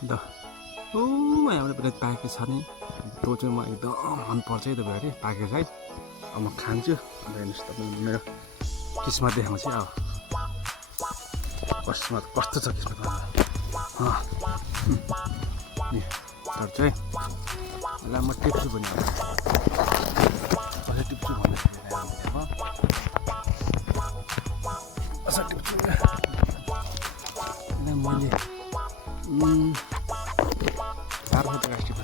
ल ओ यहाँबाट पनि पाकेको छ नि त्यो चाहिँ म एकदम मनपर्छ है तपाईँहरू पाकेको है अब म खान्छु अन्त हेर्नुहोस् तपाईँले मेरो किस्मत देखाउँछु अब किस्मत कस्तो छ किस्मत नि तर चाहिँ यसलाई म टिप्छु पनि कसरी टिप्छु भन्दाखेरि कसरी टिप्छु मैले साह्रो त गाइस टिप्छु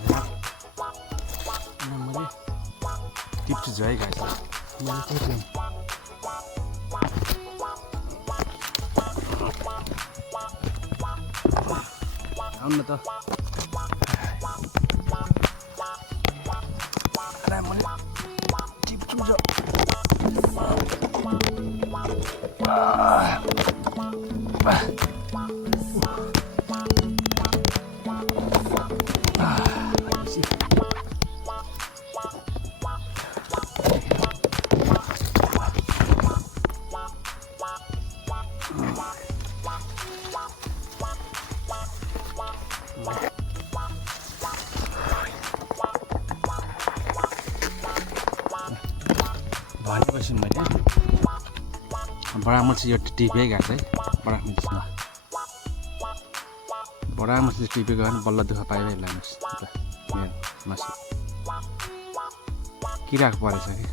मैले टिप्छु है गाइस मैले चाहिँ आउनु न त मैले टिप्छु जो भनेपछि मैले बडा मर्ची यो टिपे गएको है बडा मर्चीमा बडा मर्ची टिपेको भने बल्ल दुःख पाइरहेको लानुहोस् मेरो मासु किराको परेछ कि